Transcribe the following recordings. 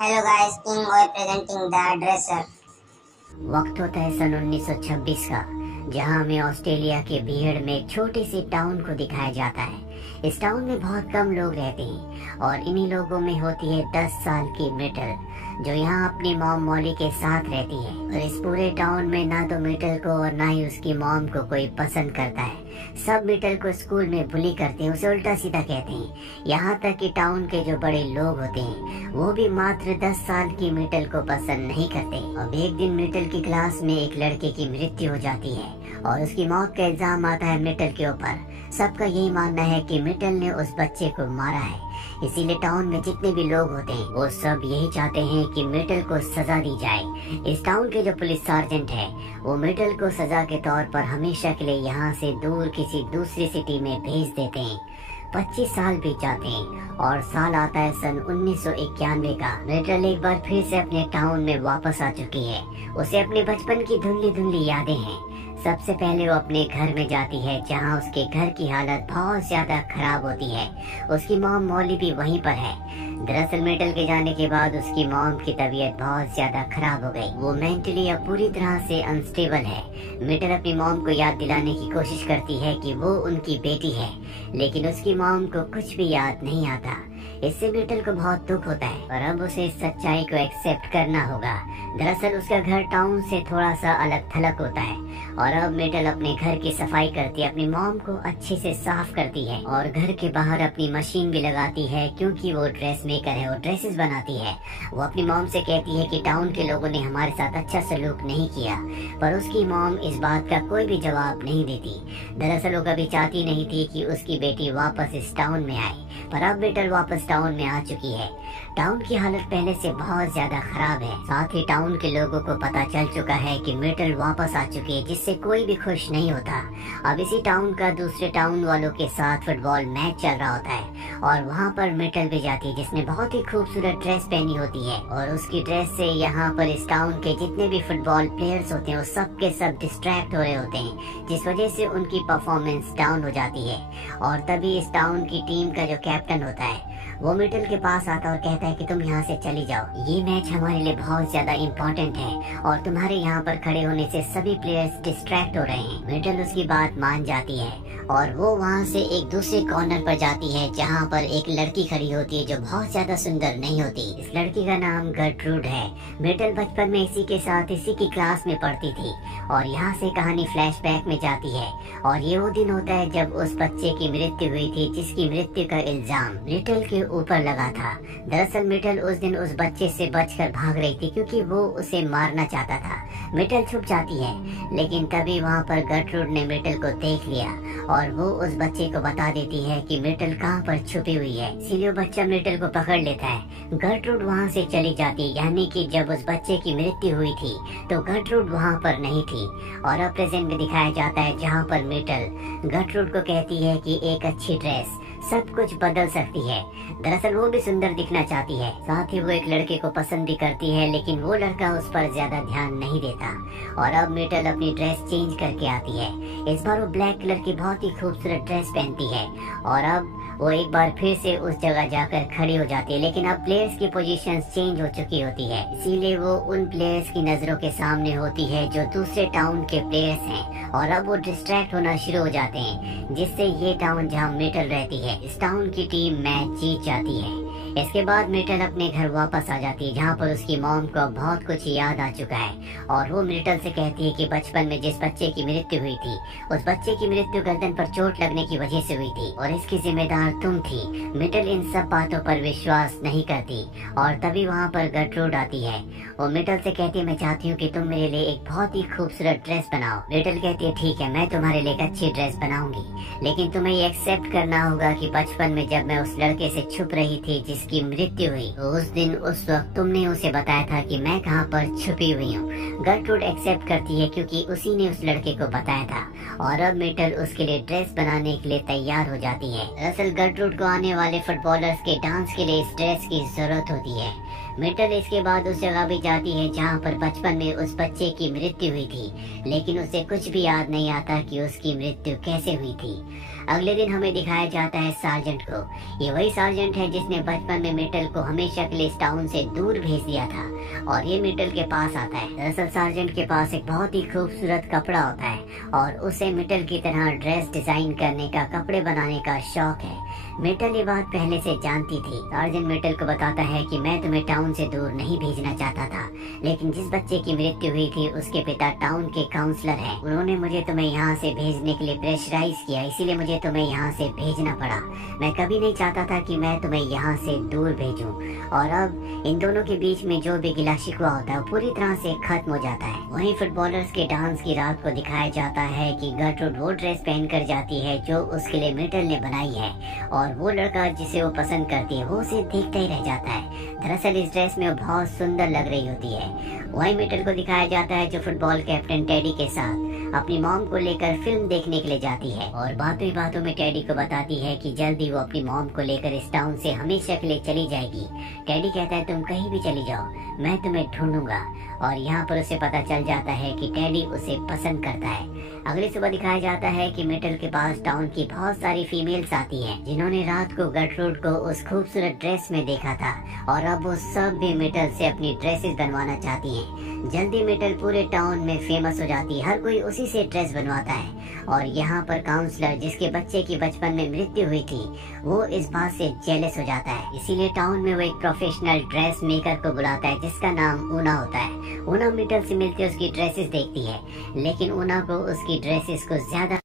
Hello guys, King Boy presenting the dresser। वक्त होता है सन 1926 का, जहां हमें ऑस्ट्रेलिया के भीड़ में एक छोटे से टाउन को दिखाया जाता है। इस टाउन में बहुत कम लोग रहते हैं और इन्हीं लोगों में होती है 10 साल की मिटल, जो यहाँ अपनी मॉम मॉली के साथ रहती है। और इस पूरे टाउन में ना तो मिटल को और ना ही उसकी मॉम को कोई पसंद करता है। सब मिटल को स्कूल में बुली करते हैं, उसे उल्टा सीधा कहते हैं। यहाँ तक कि टाउन के जो बड़े लोग होते हैं वो भी मात्र 10 साल की मिटल को पसंद नहीं करते। अब एक दिन मिटल की क्लास में एक लड़के की मृत्यु हो जाती है और उसकी मौत का इल्जाम आता है मिटल के ऊपर। सबका यही मानना है कि मिटल ने उस बच्चे को मारा है। इसीलिए टाउन में जितने भी लोग होते हैं वो सब यही चाहते हैं कि मिटल को सजा दी जाए। इस टाउन के जो पुलिस सार्जेंट है वो मिटल को सजा के तौर पर हमेशा के लिए यहाँ से दूर किसी दूसरी सिटी में भेज देते हैं। 25 साल बीत जाते हैं और साल आता है सन 1991 का। मिटल एक बार फिर से अपने टाउन में वापस आ चुकी है। उसे अपने बचपन की धुंधली धुंधली यादें हैं। सबसे पहले वो अपने घर में जाती है, जहां उसके घर की हालत बहुत ज्यादा खराब होती है। उसकी मॉम मॉली भी वहीं पर है। दरअसल मिटल के जाने के बाद उसकी मॉम की तबीयत बहुत ज्यादा खराब हो गई। वो मेंटली अब पूरी तरह से अनस्टेबल है। मिटल अपनी मॉम को याद दिलाने की कोशिश करती है कि वो उनकी बेटी है, लेकिन उसकी मॉम को कुछ भी याद नहीं आता। इससे मिटल को बहुत दुख होता है और अब उसे इस सच्चाई को एक्सेप्ट करना होगा। दरअसल उसका घर टाउन से थोड़ा सा अलग थलग होता है और अब मिटल अपने घर की सफाई करती है, अपनी मॉम को अच्छे से साफ करती है और घर के बाहर अपनी मशीन भी लगाती है, क्योंकि वो ड्रेस मेकर है, वो ड्रेसेस बनाती है। वो अपनी मॉम से कहती है कि टाउन के लोगों ने हमारे साथ अच्छा सलूक नहीं किया, पर उसकी मॉम इस बात का कोई भी जवाब नहीं देती। दरअसल वो कभी चाहती नहीं थी कि उसकी बेटी वापस इस टाउन में आए, पर अब मिटल वापस टाउन में आ चुकी है। टाउन की हालत पहले से बहुत ज्यादा खराब है। साथ ही टाउन के लोगों को पता चल चुका है कि मिटल वापस आ चुकी है, जिससे कोई भी खुश नहीं होता। अब इसी टाउन का दूसरे टाउन वालों के साथ फुटबॉल मैच चल रहा होता है और वहाँ पर मिटल भी जाती है, जिसने बहुत ही खूबसूरत ड्रेस पहनी होती है। और उसकी ड्रेस से यहाँ पर इस टाउन के जितने भी फुटबॉल प्लेयर्स होते हैं वो सब के सब डिस्ट्रैक्ट हो रहे होते हैं, जिस वजह से उनकी परफॉर्मेंस डाउन हो जाती है। और तभी इस टाउन की टीम का जो कैप्टन होता है वो मिटल के पास आता है और कहता है कि तुम यहाँ से चली जाओ, ये मैच हमारे लिए बहुत ज्यादा इम्पोर्टेंट है और तुम्हारे यहाँ पर खड़े होने से सभी प्लेयर्स डिस्ट्रैक्ट हो रहे हैं। मिटल उसकी बात मान जाती है और वो वहाँ से एक दूसरे कॉर्नर पर जाती है, जहाँ पर एक लड़की खड़ी होती है जो बहुत ज्यादा सुंदर नहीं होती। इस लड़की का नाम गर्ट्रूड है। मिटल बचपन में इसी के साथ इसी की क्लास में पढ़ती थी और यहाँ से कहानी फ्लैशबैक में जाती है और ये वो दिन होता है जब उस बच्चे की मृत्यु हुई थी, जिसकी मृत्यु का इल्जाम मिटल के ऊपर लगा था। दरअसल मिटल उस दिन उस बच्चे से बचकर भाग रही थी, क्योंकि वो उसे मारना चाहता था। मिटल छुप जाती है, लेकिन तभी वहाँ पर गर्ट्रूड ने मिटल को देख लिया और वो उस बच्चे को बता देती है कि मिटल कहाँ पर छुपी हुई है। इसीलिए बच्चा मिटल को पकड़ लेता है। गर्ट्रूड वहाँ से चली जाती है, यानी कि जब उस बच्चे की मृत्यु हुई थी तो गर्ट्रूड वहाँ पर नहीं थी। और अब प्रेजेंट में दिखाया जाता है, जहाँ पर मिटल गर्ट्रूड को कहती है कि एक अच्छी ड्रेस सब कुछ बदल सकती है। दरअसल वो भी सुंदर दिखना चाहती है, साथ ही वो एक लड़के को पसंद भी करती है, लेकिन वो लड़का उस पर ज्यादा ध्यान नहीं देता। और अब मिटल अपनी ड्रेस चेंज करके आती है। इस बार वो ब्लैक कलर की बहुत ही खूबसूरत ड्रेस पहनती है और अब वो एक बार फिर से उस जगह जाकर खड़ी हो जाती है, लेकिन अब प्लेयर्स की पोजीशंस चेंज हो चुकी होती है। इसीलिए वो उन प्लेयर्स की नजरों के सामने होती है जो दूसरे टाउन के प्लेयर्स हैं और अब वो डिस्ट्रैक्ट होना शुरू हो जाते हैं, जिससे ये टाउन जहाँ मिटल रहती है, इस टाउन की टीम मैच जीत जाती है। इसके बाद मिटल अपने घर वापस आ जाती है, जहाँ पर उसकी मॉम को बहुत कुछ याद आ चुका है और वो मिटल से कहती है कि बचपन में जिस बच्चे की मृत्यु हुई थी उस बच्चे की मृत्यु गर्दन पर चोट लगने की वजह से हुई थी और इसकी जिम्मेदार तुम थी। मिटल इन सब बातों पर विश्वास नहीं करती और तभी वहाँ पर गर्ट्रूड आती है। वो मिटल से कहती है, मैं चाहती हूँ कि तुम मेरे लिए एक बहुत ही खूबसूरत ड्रेस बनाओ। मिटल कहती है, ठीक है, मैं तुम्हारे लिए एक अच्छी ड्रेस बनाऊंगी, लेकिन तुम्हें ये एक्सेप्ट करना होगा कि बचपन में जब मैं उस लड़के से छुप रही थी जिसकी मृत्यु हुई, तो उस दिन उस वक्त तुमने उसे बताया था कि मैं कहाँ पर छुपी हुई हूँ। गर्ट्रूड एक्सेप्ट करती है, क्योंकि उसी ने उस लड़के को बताया था और अब मिटल उसके लिए ड्रेस बनाने के लिए तैयार हो जाती है। दरअसल गर्ट्रूड को आने वाले फुटबॉलर्स के डांस के लिए इस ड्रेस की जरूरत होती है। मिटल इसके बाद उस जगह भी जाती है जहाँ पर बचपन में उस बच्चे की मृत्यु हुई थी, लेकिन उसे कुछ भी याद नहीं आता कि उसकी मृत्यु कैसे हुई थी। अगले दिन हमें दिखाया जाता है सार्जेंट को। ये वही सार्जेंट है जिसने बचपन में मिटल को हमेशा के लिए इस टाउन से दूर भेज दिया था, और ये मिटल के पास आता है। दरअसल सार्जेंट के पास एक बहुत ही खूबसूरत कपड़ा होता है और उसे मिटल की तरह ड्रेस डिजाइन करने का, कपड़े बनाने का शौक है। मिटल ये बात पहले से जानती थी। सार्जेंट मिटल को बताता है कि मैं तुम्हें टाउन से दूर नहीं भेजना चाहता था, लेकिन जिस बच्चे की मृत्यु हुई थी उसके पिता टाउन के काउंसलर हैं। उन्होंने मुझे तुम्हें यहाँ से भेजने के लिए प्रेशराइज किया, इसीलिए मुझे तुम्हें यहाँ से भेजना पड़ा। मैं कभी नहीं चाहता था कि मैं तुम्हें यहाँ से दूर भेजूं। और अब इन दोनों के बीच में जो भी गिला शिकवा होता है वो पूरी तरह से खत्म हो जाता है। वहीं फुटबॉलर्स के डांस की रात को दिखाया जाता है कि गर्ट्रूड वो ड्रेस पहन कर जाती है जो उसके लिए मिटल ने बनाई है, और वो लड़का जिसे वो पसंद करती है वो उसे देखता ही रह जाता है। दरअसल इस ड्रेस में वो बहुत सुंदर लग रही होती है। वहीं मिटल को दिखाया जाता है जो फुटबॉल कैप्टन टेडी के साथ अपनी मॉम को लेकर फिल्म देखने के लिए जाती है, और बातों ही बातों में टेडी को बताती है कि जल्दी वो अपनी मॉम को लेकर इस टाउन से हमेशा के लिए चली जाएगी। टेडी कहता है तुम कहीं भी चली जाओ, मैं तुम्हें ढूंढूंगा। और यहाँ पर उसे पता चल जाता है कि टेडी उसे पसंद करता है। अगली सुबह दिखाया जाता है कि मिटल के पास टाउन की बहुत सारी फीमेल्स आती हैं, जिन्होंने रात को गर्ट्रूड को उस खूबसूरत ड्रेस में देखा था, और अब वो सब भी मिटल से अपनी ड्रेसेस बनवाना चाहती हैं। जल्दी मिटल पूरे टाउन में फेमस हो जाती है, हर कोई उसी से ड्रेस बनवाता है। और यहाँ पर काउंसलर जिसके बच्चे की बचपन में मृत्यु हुई थी वो इस बात से जेलस हो जाता है, इसीलिए टाउन में वो एक प्रोफेशनल ड्रेस मेकर को बुलाता है जिसका नाम ऊना होता है। ऊना मिटल से मिलकर उसकी ड्रेसेस देखती है, लेकिन ऊना को उसकी ड्रेसेस को ज्यादा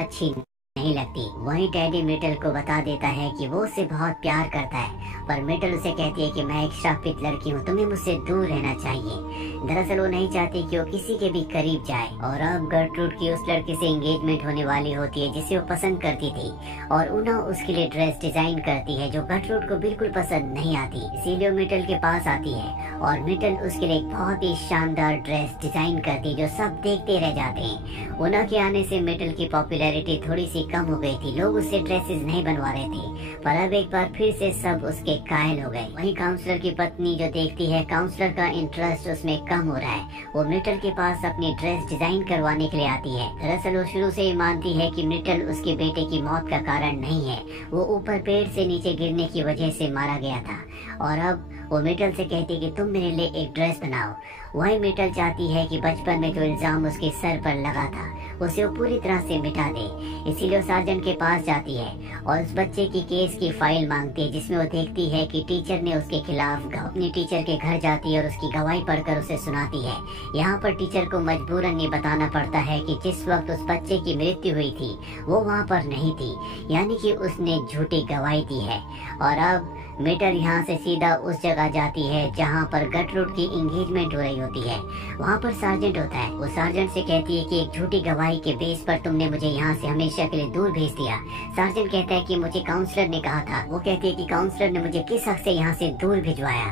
अच्छी नहीं लगती। वहीं टेडी मिटल को बता देता है कि वो उससे बहुत प्यार करता है, पर मिटल उसे कहती है कि मैं एक श्रापित लड़की हूँ, तुम्हें मुझसे दूर रहना चाहिए। दरअसल वो नहीं चाहती कि वो किसी के भी करीब जाए। और अब गर्ट्रूड की उस लड़के से एंगेजमेंट होने वाली होती है जिसे वो पसंद करती थी, और ऊना उसके लिए ड्रेस डिजाइन करती है जो गर्ट्रूड को बिल्कुल पसंद नहीं आती। इसीलिए वो मिटल के पास आती है और मिटल उसके लिए एक बहुत ही शानदार ड्रेस डिजाइन करती है जो सब देखते रह जाते हैं। ऊना के आने से मिटल की पॉपुलैरिटी थोड़ी सी कम हो गई थी, लोग उससे ड्रेसेस नहीं बनवा रहे थे, पर अब एक बार फिर से सब उसके कायल हो गए। वहीं काउंसलर की पत्नी जो देखती है काउंसलर का इंटरेस्ट उसमें कम हो रहा है, वो मिटल के पास अपनी ड्रेस डिजाइन करवाने के लिए आती है। दरअसल वो शुरू से ही मानती है कि मिटल उसके बेटे की मौत का कारण नहीं है, वो ऊपर पेड़ से नीचे गिरने की वजह से मारा गया था। और अब वो मिटल से कहती है कि तुम मेरे लिए एक ड्रेस बनाओ। वही मिटल चाहती है कि बचपन में जो इल्जाम उसके सर पर लगा था उसे वो पूरी तरह से मिटा दे, इसीलिए वो सार्जेंट के पास जाती है और उस बच्चे की केस की फाइल मांगती है, जिसमें वो देखती है कि टीचर ने उसके खिलाफ अपनी टीचर के घर जाती है और उसकी गवाही पढ़कर उसे सुनाती है। यहाँ पर टीचर को मजबूरन ये बताना पड़ता है कि जिस वक्त उस बच्चे की मृत्यु हुई थी वो वहाँ पर नहीं थी, यानी कि उसने झूठी गवाही दी है। और अब मिटल यहाँ से सीधा उस जगह जाती है जहाँ पर गर्ट्रूड की एंगेजमेंट हो रही होती है। वहाँ पर सार्जेंट होता है, वो सार्जेंट से कहती है कि एक झूठी गवाही के बेस पर तुमने मुझे यहाँ से हमेशा के लिए दूर भेज दिया। सार्जेंट कहता है कि मुझे काउंसलर ने कहा था। वो कहती है कि काउंसलर ने मुझे किस हक से यहाँ से दूर भिजवाया।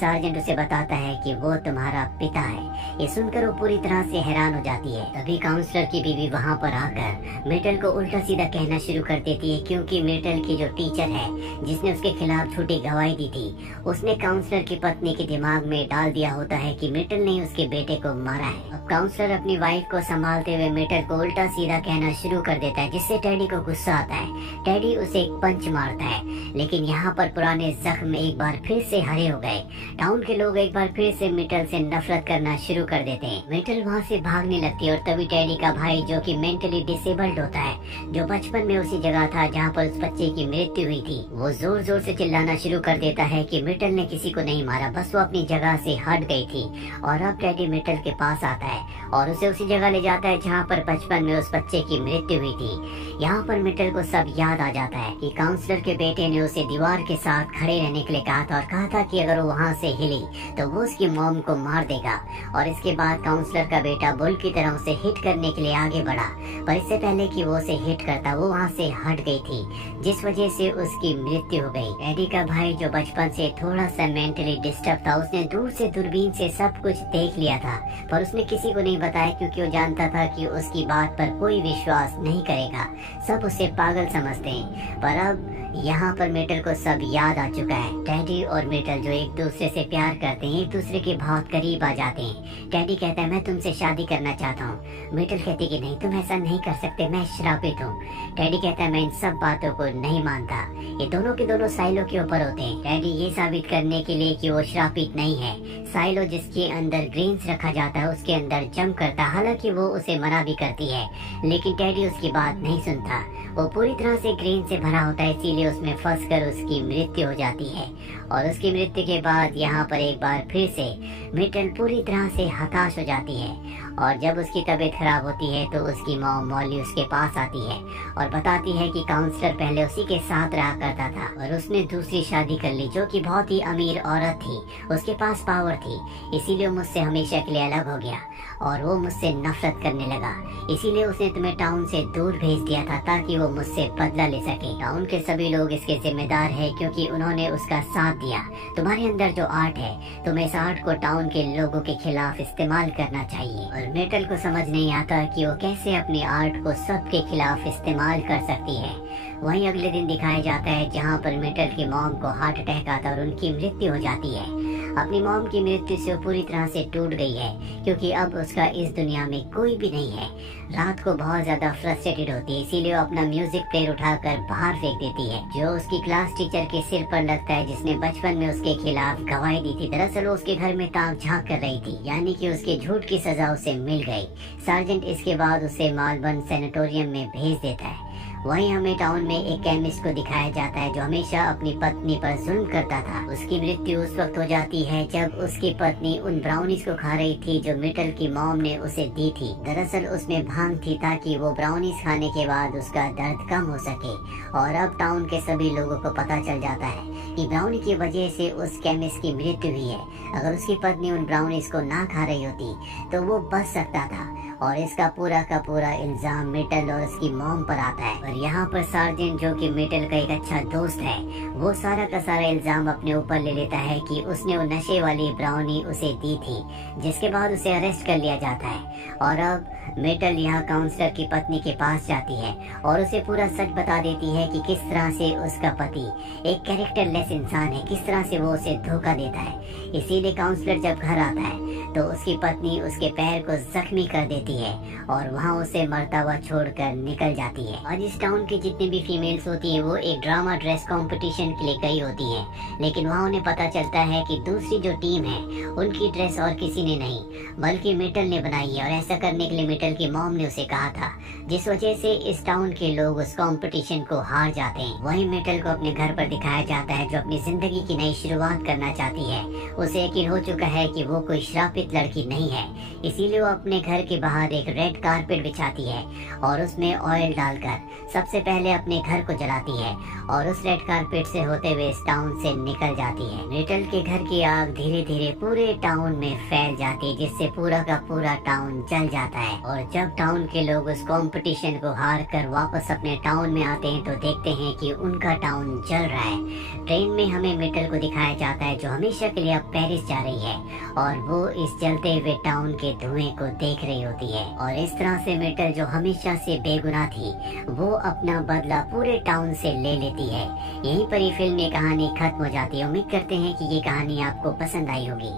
सार्जेंट उसे बताता है कि वो तुम्हारा पिता है। ये सुनकर वो पूरी तरह से हैरान हो जाती है। तभी काउंसलर की बीवी वहाँ पर आकर मिटल को उल्टा सीधा कहना शुरू कर देती है, क्योंकि मिटल की जो टीचर है जिसने उसके खिलाफ झूठी गवाही दी थी उसने काउंसलर की पत्नी के दिमाग में डाल दिया होता है कि मिटल ने उसके बेटे को मारा है। अब काउंसलर अपनी वाइफ को संभालते हुए मिटल को उल्टा सीधा कहना शुरू कर देता है, जिससे टेडी को गुस्सा आता है। टेडी उसे एक पंच मारता है, लेकिन यहाँ पर पुराने जख्म एक बार फिर से हरे हो गए। टाउन के लोग एक बार फिर से मिटल से नफरत करना शुरू कर देते हैं। मिटल वहाँ से भागने लगती है और तभी टेडी का भाई जो कि मेंटली डिसेबल्ड होता है, जो बचपन में उसी जगह था जहाँ पर उस बच्चे की मृत्यु हुई थी, वो जोर जोर से चिल्लाना शुरू कर देता है कि मिटल ने किसी को नहीं मारा, बस वो अपनी जगह से हट गई थी। और अब टेडी मिटल के पास आता है और उसे उसी जगह ले जाता है जहाँ पर बचपन में उस बच्चे की मृत्यु हुई थी। यहाँ पर मिटल को सब याद आ जाता है कि काउंसलर के बेटे ने उसे दीवार के साथ खड़े रहने के लिए कहा था और कहा था कि अगर वो वहाँ से हिली तो वो उसकी मॉम को मार देगा। और इसके बाद काउंसलर का बेटा बुल की तरह उसे हिट करने के लिए आगे बढ़ा, पर इससे पहले कि वो उसे हिट करता वो वहाँ से हट गई थी, जिस वजह से उसकी मृत्यु हो गई। टेडी का भाई जो बचपन से थोड़ा सा मेंटली डिस्टर्ब था, उसने दूर से दूरबीन से सब कुछ देख लिया था, पर उसने किसी को नहीं बताया क्योंकि वो जानता था कि उसकी बात पर कोई विश्वास नहीं करेगा, सब उसे पागल समझते हैं। पर अब यहाँ पर मिटल को सब याद आ चुका है। टेडी और मिटल जो एक दूसरे से प्यार करते हैं, एक दूसरे के बहुत करीब आ जाते हैं। टेडी कहता है मैं तुमसे शादी करना चाहता हूँ। मिटल कहती कि नहीं, तुम ऐसा नहीं कर सकते, मैं श्रापित हूँ। टेडी कहता है मैं इन सब बातों को नहीं मानता। ये दोनों के दोनों साइलो के ऊपर होते हैं। टेडी ये साबित करने के लिए कि वो श्रापित नहीं है। साइलो जिसके अंदर ग्रेन्स रखा जाता है उसके अंदर जंप करता, हालांकि वो उसे मना भी करती है, लेकिन टेडी उसकी बात नहीं सुनता। वो पूरी तरह से ग्रेन से भरा होता है, इसीलिए उसमें फंसकर उसकी मृत्यु हो जाती है। और उसकी मृत्यु के बाद यहाँ पर एक बार फिर से मिटल पूरी तरह से हताश हो जाती है। और जब उसकी तबीयत खराब होती है तो उसकी मॉम मॉली उसके पास आती है और बताती है कि काउंसलर पहले उसी के साथ रहा करता था और उसने दूसरी शादी कर ली जो कि बहुत ही अमीर औरत थी, उसके पास पावर थी, इसीलिए मुझसे हमेशा के लिए अलग हो गया और वो मुझसे नफरत करने लगा। इसीलिए उसने तुम्हें टाउन से दूर भेज दिया था ताकि वो मुझसे बदला ले सके। टाउन के सभी लोग इसके जिम्मेदार है क्योंकि उन्होंने उसका साथ दिया। तुम्हारे अंदर जो आर्ट है, तुम्हें इस आर्ट को टाउन के लोगों के खिलाफ इस्तेमाल करना चाहिए। और मिटल को समझ नहीं आता कि वो कैसे अपनी आर्ट को सबके खिलाफ इस्तेमाल कर सकती है। वहीं अगले दिन दिखाया जाता है जहाँ पर मिटल की मॉम को हार्ट अटैक आता और उनकी मृत्यु हो जाती है। अपनी मॉम की मृत्यु से वो पूरी तरह से टूट गई है क्योंकि अब उसका इस दुनिया में कोई भी नहीं है। रात को बहुत ज्यादा फ्रस्ट्रेटेड होती है, इसीलिए वो अपना म्यूजिक प्लेयर उठाकर बाहर फेंक देती है जो उसकी क्लास टीचर के सिर पर लगता है जिसने बचपन में उसके खिलाफ गवाही दी थी। दरअसल वो उसके घर में ताक झांक कर रही थी, यानी कि उसके झूठ की सजा उसे मिल गई। सार्जेंट इसके बाद उसे मालबर्न सैनिटोरियम में भेज देता है। वहीं हमें टाउन में एक केमिस्ट को दिखाया जाता है जो हमेशा अपनी पत्नी पर जुल्म करता था। उसकी मृत्यु उस वक्त हो जाती है जब उसकी पत्नी उन ब्राउनीज को खा रही थी जो मिटल की मॉम ने उसे दी थी। दरअसल उसमें भांग थी ताकि वो ब्राउनीज खाने के बाद उसका दर्द कम हो सके। और अब टाउन के सभी लोगों को पता चल जाता है कि ब्राउनी की वजह से उस केमिस्ट की मृत्यु हुई है। अगर उसकी पत्नी उन ब्राउनीज को ना खा रही होती तो वो बच सकता था। और इसका पूरा का पूरा इल्जाम मिटल और उसकी मॉम पर आता है। और यहाँ पर सार्जेंट जो कि मिटल का एक अच्छा दोस्त है, वो सारा का सारा इल्जाम अपने ऊपर ले लेता है कि उसने वो नशे वाली ब्राउनी उसे दी थी, जिसके बाद उसे अरेस्ट कर लिया जाता है। और अब मिटल यहाँ काउंसलर की पत्नी के पास जाती है और उसे पूरा सच बता देती है कि किस तरह से उसका पति एक कैरेक्टरलेस इंसान है, किस तरह से वो उसे धोखा देता है। इसीलिए काउंसलर जब घर आता है तो उसकी पत्नी उसके पैर को जख्मी कर देती है और वहाँ उसे मरता हुआ छोड़कर निकल जाती है। और इस टाउन की जितनी भी फीमेल्स होती है वो एक ड्रामा ड्रेस कंपटीशन के लिए गई होती है, लेकिन वहाँ उन्हें पता चलता है कि दूसरी जो टीम है उनकी ड्रेस और किसी ने नहीं बल्कि मिटल ने बनाई है। और ऐसा करने के लिए मिटल की मॉम ने उसे कहा था, जिस वजह से इस टाउन के लोग उस कंपटीशन को हार जाते हैं। वहीं मिटल को अपने घर पर दिखाया जाता है जो अपनी जिंदगी की नई शुरुआत करना चाहती है। उसे यकीन हो चुका है कि वो कोई श्रापित लड़की नहीं है, इसीलिए वो अपने घर के बाहर एक रेड कारपेट बिछाती है और उसमें ऑयल डालकर सबसे पहले अपने घर को जलाती है और उस रेड कारपेट से होते हुए इस टाउन से निकल जाती है। मिटल के घर की आग धीरे धीरे पूरे टाउन में फैल जाती है, जिससे पूरा का पूरा टाउन जल जाता है। और जब टाउन के लोग उस कंपटीशन को हार कर वापस अपने टाउन में आते हैं तो देखते हैं कि उनका टाउन जल रहा है। ट्रेन में हमें मिटल को दिखाया जाता है जो हमेशा के लिए अब पेरिस जा रही है और वो इस जलते हुए टाउन के धुएं को देख रही होती है। और इस तरह से मिटल जो हमेशा से बेगुनाह थी वो अपना बदला पूरे टाउन से ले लेती है। यहीं पर ही फिल्म में कहानी खत्म हो जाती है। उम्मीद करते हैं कि ये कहानी आपको पसंद आई होगी।